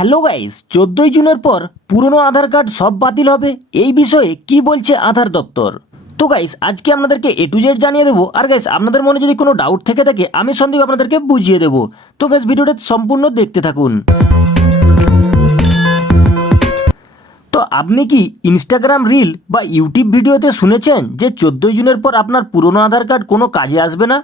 Hello guys, 14 জুনের পর পুরনো আধার কার্ড সব বাতিল হবে, এই বিষয়ে কি বলছে আধার দপ্তর। তো গাইস, আজকে আপনাদেরকে এ টু জেড জানিয়ে দেবো। আর গাইস, আপনাদের মনে যদি কোনো ডাউট থেকে থাকে আমি সন্দীপ আপনাদেরকে বুঝিয়ে দেবো। তো গাইস, ভিডিওটা সম্পূর্ণ দেখতে থাকুন। তো আপনি কি ইনস্টাগ্রাম রিল বা ইউটিউব ভিডিওতে শুনেছেন যে 14 জুনের পর আপনার পুরনো আধার কার্ড কোনো কাজে আসবে না?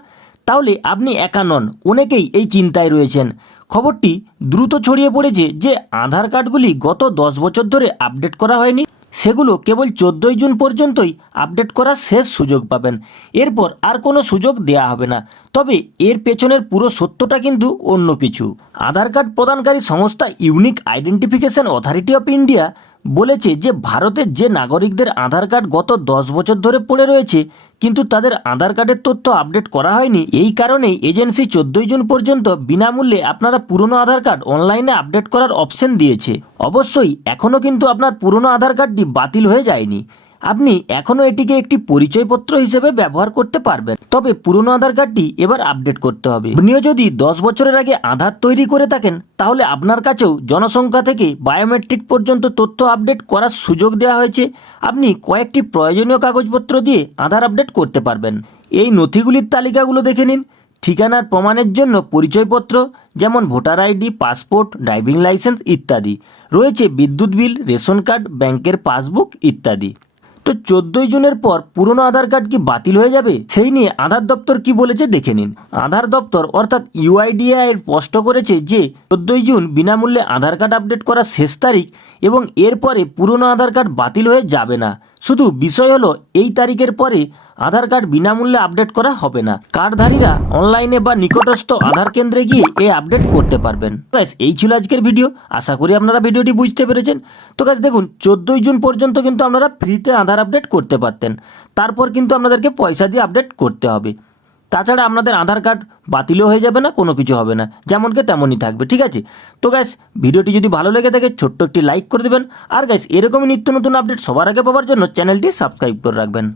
তাহলে আপনি একা নন, অনেকেই এই চিন্তায় রয়েছেন। খবরটি দ্রুত ছড়িয়ে পড়েছে যে আধার কার্ডগুলি গত 10 বছর ধরে আপডেট করা হয়নি, সেগুলো কেবল 14 জুন পর্যন্তই আপডেট করার শেষ সুযোগ পাবেন। এরপর আর কোনো সুযোগ দেয়া হবে না। তবে এর পেছনের পুরো সত্যটা কিন্তু অন্য কিছু। আধার কার্ড প্রদানকারী সংস্থা unique identification authority of India বলেছে যে ভারতের যে নাগরিকদের আধার কার্ড গত 10 বছর ধরে পড়ে রয়েছে কিন্তু তাদের আধার কার্ডের তথ্য আপডেট করা হয়নি, এই কারণেই এজেন্সি 14 জুন পর্যন্ত বিনামূল্যে আপনারা পুরনো আধার কার্ড অনলাইনে আপডেট করার অপশন দিয়েছে। অবশ্যই এখনও কিন্তু আপনার পুরনো আধার কার্ডটি বাতিল হয়ে যায়নি। আপনি এখনও এটিকে একটি পরিচয়পত্র হিসেবে ব্যবহার করতে পারবেন। তবে পুরনো আধার কার্ডটি এবার আপডেট করতে হবে। আপনিও যদি 10 বছরের আগে আধার তৈরি করে থাকেন তাহলে আপনার কাছেও জনসংখ্যা থেকে বায়োমেট্রিক পর্যন্ত তথ্য আপডেট করার সুযোগ দেওয়া হয়েছে। আপনি কয়েকটি প্রয়োজনীয় কাগজপত্র দিয়ে আধার আপডেট করতে পারবেন। এই নথিগুলির তালিকাগুলো দেখে নিন। ঠিকানার প্রমাণের জন্য পরিচয়পত্র যেমন voter ID, passport, driving licence ইত্যাদি। রয়েছে বিদ্যুৎ বিল, রেশন কার্ড, ব্যাংকের পাসবুক ইত্যাদি। তো 14 জুনের পর পুরনো আধার কার্ড কি বাতিল হয়ে যাবে, সেই নিয়ে আধার দপ্তর কি বলেছে দেখে নিন। আধার দপ্তর অর্থাৎ ইউআইডিএআই স্পষ্ট করেছে যে 14 জুন বিনামূল্যে আধার কার্ড আপডেট করার শেষ তারিখ এবং এরপরে পুরনো আধার কার্ড বাতিল হয়ে যাবে না। শুধু বিষয় হলো এই তারিখের পরে আধার কার্ড বিনামূল্যে আপডেট করা হবে না। কার্ডধারীরা অনলাইনে বা নিকটস্থ আধার কেন্দ্রে গিয়ে এই আপডেট করতে পারবেন। গাইস, এই ছিল আজকের ভিডিও। আশা করি আপনারা ভিডিওটি বুঝতে পেরেছেন। তো গাইস দেখুন, 14 জুন পর্যন্ত কিন্তু আপনারা ফ্রিতে আধার আপডেট করতে পারতেন। তারপর কিন্তু আপনাদেরকে পয়সা দিয়ে আপডেট করতে হবে। তাছাড়া আপনাদের আধার কার্ড বাতিলও হয়ে যাবে না, কোনো কিছু হবে না, যেমনকে তেমনই থাকবে। ঠিক আছে? তো গাইস, ভিডিওটি যদি ভালো লেগে থাকে ছোট্ট একটি লাইক করে দেবেন। আর গাইস, এরকমই নিত্য নতুন আপডেট সবার আগে পাওয়ার জন্য চ্যানেলটি সাবস্ক্রাইব করে রাখবেন।